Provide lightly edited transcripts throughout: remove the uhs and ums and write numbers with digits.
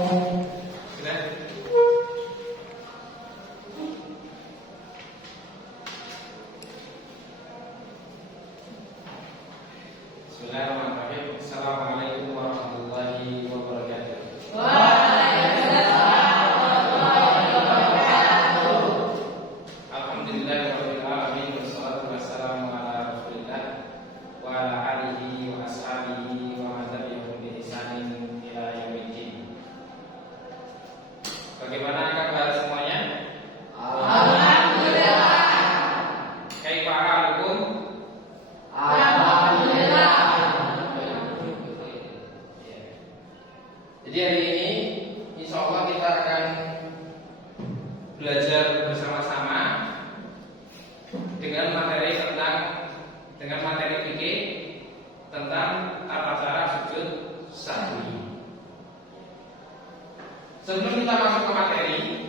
Bismillahirrahmanirrahim. Assalamualaikum warahmatullahi wabarakatuh. Alhamdulillahirabbil alamin wassalatu wassalamu ala Rasulillah wa ala alihi wa ashabihi wa man tabi'ahum bi ihsanin ila yaumiddin. Bagaimana kabar semuanya? Alhamdulillah. Kaifa halukum? Alhamdulillah. Jadi hari ini insyaallah kita akan belajar bersama-sama dengan materi fikih tentang tata cara sujud sahwi. Sebelum kita masuk ke materi,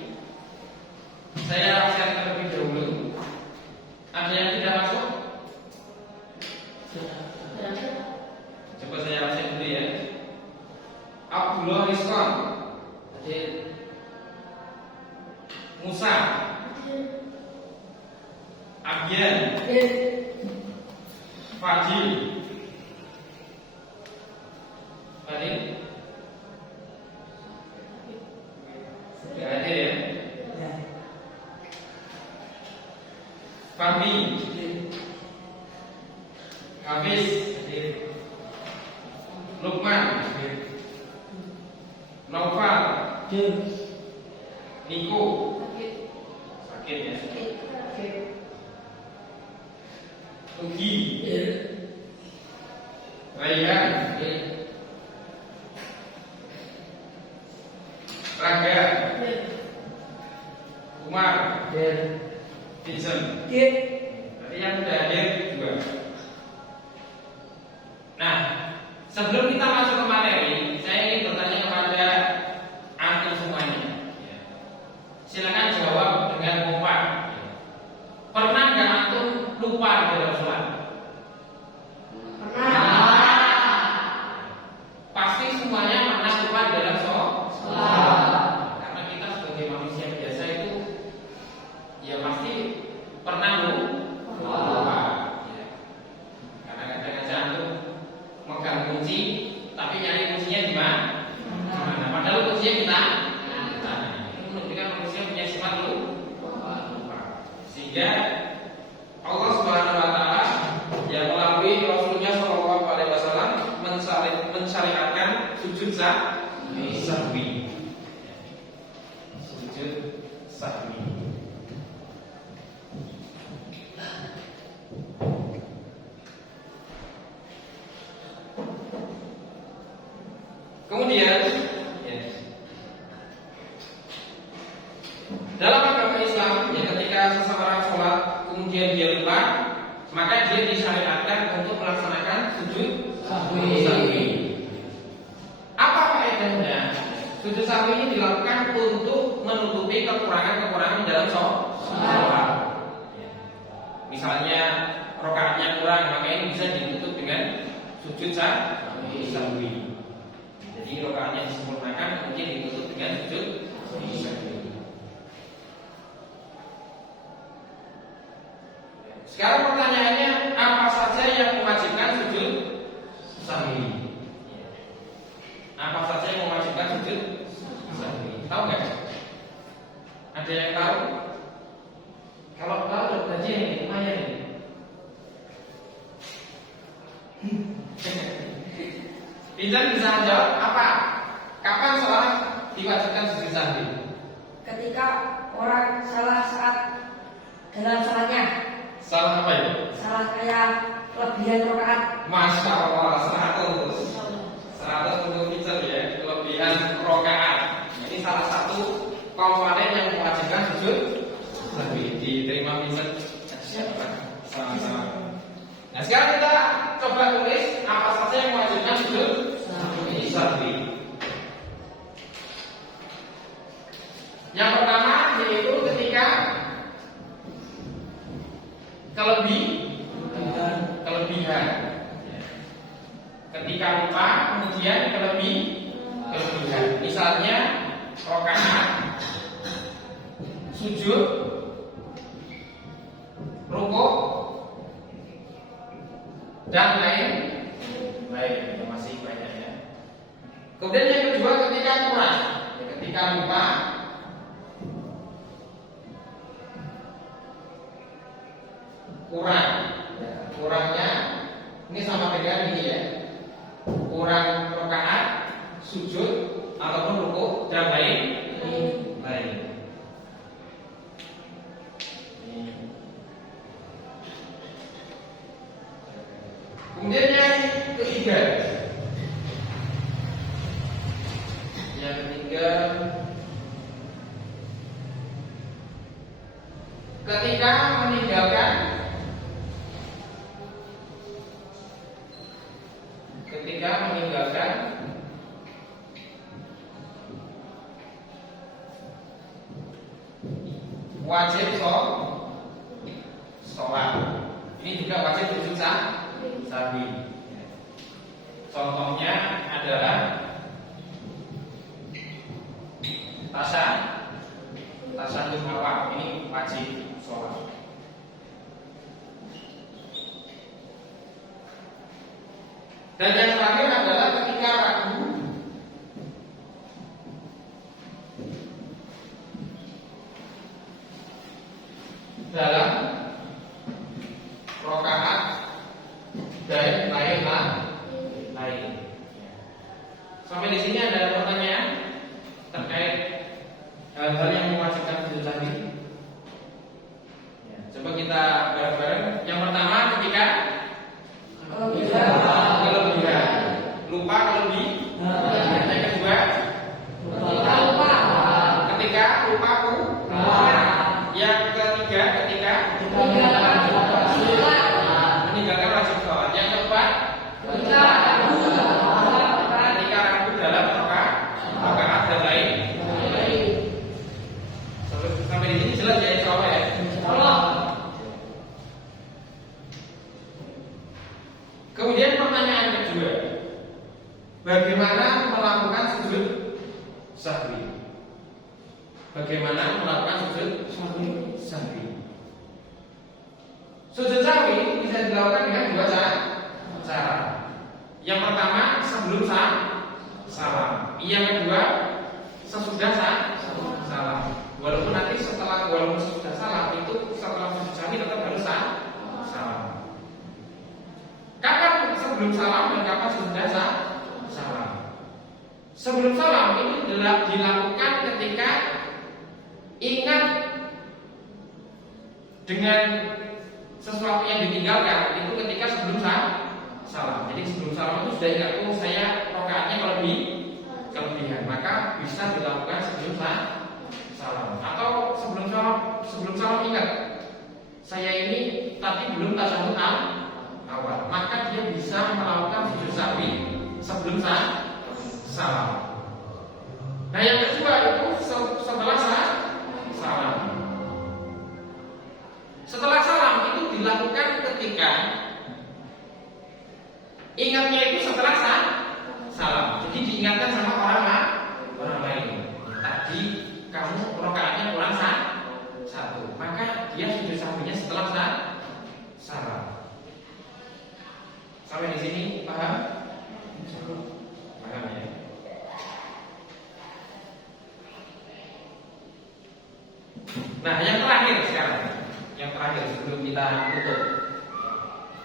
saya absen terlebih dahulu. Ada yang tidak masuk? Coba saya absen dulu ya. Abdullah Rizwan, Musa, Abdian, Fadil, sudah ada ya? Fahmi, Hafiz, Lukman, Naufal, Niko, sakit ya? Ugi, Rayhan, Raga, Umar, Vincent. Tadi yang sudah hadir juga. Nah, sebelum kita masuk ke materi, saya ingin bertanya kepada antum semuanya. Silakan jawab dengan kompak. Pernah nggak antum lupa di dalam sholat? Pasti semuanya pernah lupa di dalam sholat. Karena kita sebagai manusia biasa itu ya pasti pernah lupa. Karena kadang aja antum megang kunci, tapi nyari kuncinya di mana? Padahal kuncinya kita. Itu menunjukkan manusia punya sifat lupa. Sehingga Allah Subhanahu wa taala yang melalui Rasulnya Shallallahu alaihi wasallam mensyariatkan sujud sahwi. Sujud sahwi. Kemudian dalam agama Islam ya, ketika seseorang sholat kemudian dia lupa, maka dia disyariatkan untuk melaksanakan sujud sahwi. Apa faedahnya? Sujud sahwi ini dilakukan untuk menutupi kekurangan-kekurangan dalam sholat. Misalnya rakaatnya kurang, maka ini bisa ditutup dengan sujud sahwi. Jadi rakaatnya disempurnakan, kemudian ditutup dengan sujud sahwi. Sekarang pertanyaannya, apa saja yang mewajibkan sujud sahwi? Apa saja yang mewajibkan sujud sahwi? Tahu nggak? Ada yang tahu? Kalau tahu berarti ini lumayan ini. Pinjam bisa jawab apa? Kapan seorang diwajibkan sujud sahwi? Ketika orang salah saat dalam salatnya. Salah apa itu? Salah kayak kelebihan rakaat. Masya Allah, 100 untuk pinjam ya, kelebihan rakaat. Ini salah satu komponen yang mewajibkan sujud sahwi. Diterima pinjam. Sama-sama. Nah sekarang kita coba tulis apa saja yang mewajibkan sujud sahwi. Yang pertama yaitu ketika kelebihan. Ketika lupa kemudian kelebihan. Misalnya sujud, rukuk, dan lain. Masih banyak ya. Kemudian yang kedua ketika kurang, ketika lupa, kurangnya ini sama dengan ini ya, kurang rakaat, sujud ataupun rukuk dan lain. Kemudian yang ketiga, ketika meninggalkan wajib sholat. Ini juga wajib sujud sahwi. Contohnya adalah tasyahud awal, ini wajib sholat. Dan yang terakhir adalah ketika ragu dalam rakaat dan lain. Sampai di sini ada pertanyaan terkait hal-hal yang mewajibkan sujud sahwi. Coba kita bareng-bareng. Yang pertama ketika kelebihan, lupa kelebihan. Yang kedua ketika lupaku. Yang ketiga ketika meninggalkan wajib sholat. Yang keempat ketika ragu dalam rakaat dan lain. Sampai di sini jelas ya, insya Allah ya. Kemudian pertanyaan kedua, bagaimana melakukan sujud sahwi? Sujud sahwi bisa dilakukan dengan dua cara. Yang pertama sebelum salam. Yang kedua sesudah salam. Walaupun sesudah salam itu setelah sujud sahwi tetap harus salam. Kapan sebelum salam dan kapan sesudah salam? Sebelum salam itu dilakukan ketika ingat dengan sesuatu yang ditinggalkan, itu ketika sebelum salam. Jadi sebelum salam itu sudah ingat, saya rakaatnya kelebihan, maka bisa dilakukan sebelum salam. Atau sebelum salam ingat, saya ini tadi belum tasyahud awal, maka dia bisa melakukan sujud sahwi sebelum salam. Nah yang kedua itu setelah salam. Setelah salam itu dilakukan ketika ingatnya itu setelah salam. Jadi diingatkan sama orang lain. Tadi kamu rakaatnya kurang satu, maka dia sujud sahwinya setelah salam. Sampai di sini paham? Paham ya? Nah, yang terakhir sekarang. Yang terakhir sebelum kita tutup.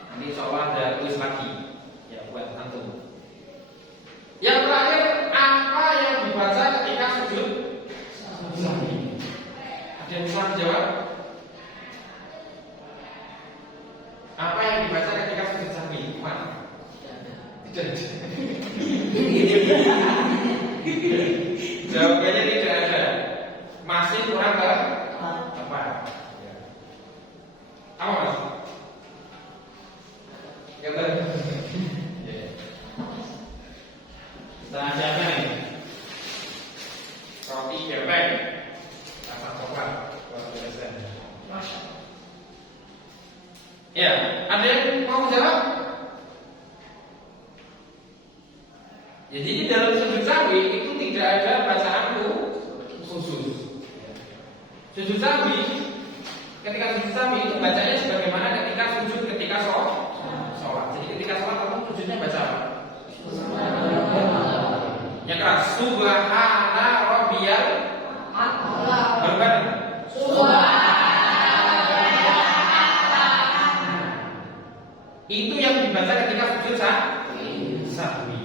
Nanti insya Allah ada tulis lagi. Ya, buat antum. Yang terakhir, apa yang dibaca ketika sujud sahwi? Ada yang bisa menjawab? Apa yang dibaca ketika sujud sahwi? Mana? Tidak. Jawabannya tidak ada. Masih kurang tepat. Apa mas? Gambar. Setengah jamnya nih. Roti gepeng. Rasa coklat. Luar biasa. Ya, ada yang mau jawab? Jadi di dalam sujud sahwi itu tidak ada bacaan khusus. Sujud sahwi, ketika sujud sahwi itu bacanya sebagaimana ketika sujud ketika sholat. Jadi ketika sholat kamu sujudnya baca apa? Yang keras, subhana rabbiyal a'la. Bareng-bareng. Itu yang dibaca ketika sujud sahwi.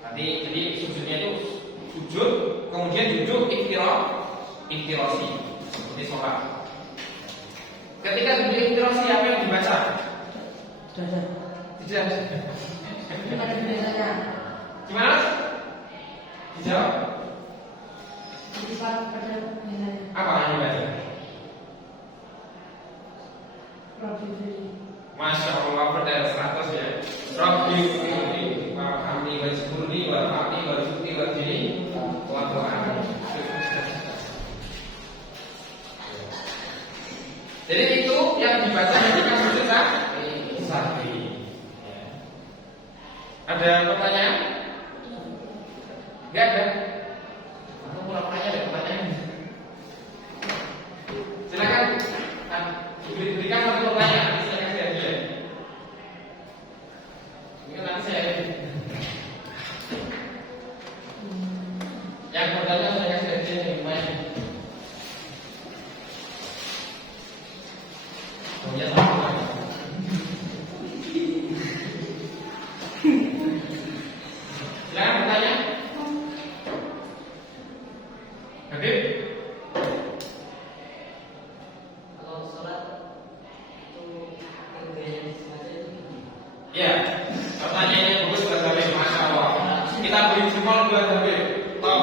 Nanti jadi sujudnya itu sujud, kemudian duduk iftirasi seperti sholat. Ketika duduk iftirasi apa yang dibaca? Tidak. Gimana biasanya? Gimana? Dijawab. Apa yang dibaca? Masya Allah, berdaya 100 ya. Rabbi firli warhamni wajburni warfa'ni warzuqni warjini wa doa. Jadi itu yang dibaca ketika sujud sahwi. Ada pertanyaan? Enggak ada? Aku kurang tanya ada pertanyaan. Silakan. Berikan satu pertanyaan. Saya kasih hadiah. Mungkin nanti saya yang pertanyaan saya kasih hadiah yang lumayan. Punya sama. Silakan bertanya. Habib. Kalau sholat itu kerjanya disengaja itu gimana? Ya, pertanyaannya bagus buat Habib, Masya Allah. Kita beri jempol buat Habib. Tahu?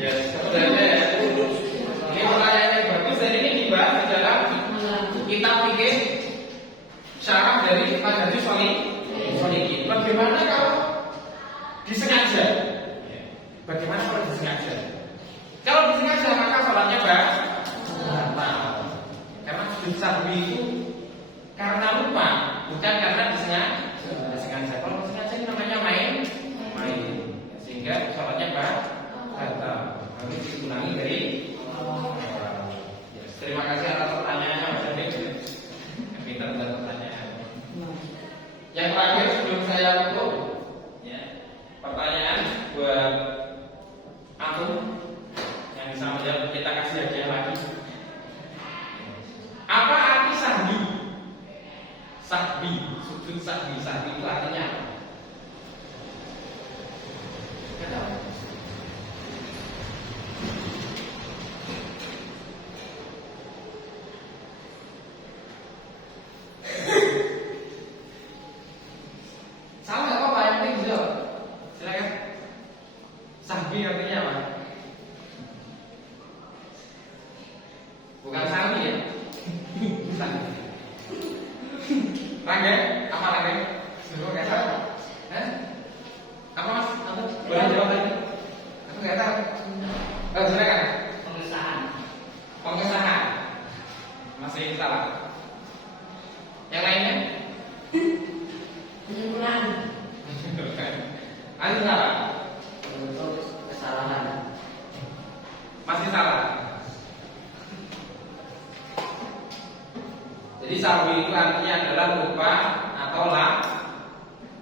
Ya, sebenarnya ini pertanyaan yang bagus dan ini dibahas di dalam kitab fikih syarah dari Madhabus Shalihin. Bagaimana kalau disengaja? Bagaimana kalau disengaja? Kalau disengaja maka sholatnya batal. Karena sujud sahwi itu karena lupa, bukan karena disengaja. Kalau disengaja ini namanya main. Sehingga sholatnya batal. Harus diulangi dari awal. Terima kasih atas pertanyaannya Mas Habib. Pintar buat pertanyaan. Yang terakhir sebelum saya tutup, ya, pertanyaan buat aku yang bisa menjawab, kita kasih hadiah lagi. Apa arti sahwi? Sahwi, sujud sahwi itu artinya apa? Nggak tahu. Salah nggak apa-apa, yang penting dijawab. Silakan. Sahwi artinya apa? Bukan sahwi ya? Bukan. Rangga, apa Rangga? Suruh nggak tahu? Apa Mas? Boleh jawab lagi? Aku nggak tahu. Silakan. Pengesahan. Masih salah. Yang lainnya? Penyempurnaan. Masih salah. Untuk kesalahan. Masih salah. Jadi sahwi itu artinya adalah lupa atau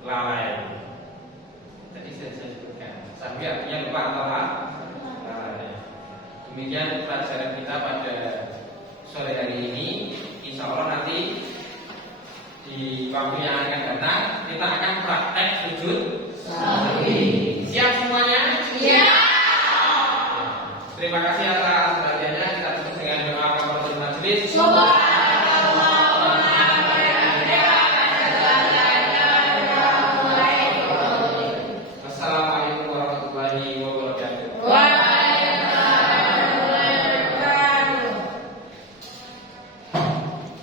lalai. Tadi saya sebutkan. Sahwi artinya lupa atau lalai. Demikian pelajaran kita pada sore hari ini. Insya Allah nanti di waktu yang akan datang kita akan praktek sujud sahwi. Siap semuanya? Siap. Terima kasih atas perhatiannya. Kita tutup dengan doa kafaratul majelis. Coba.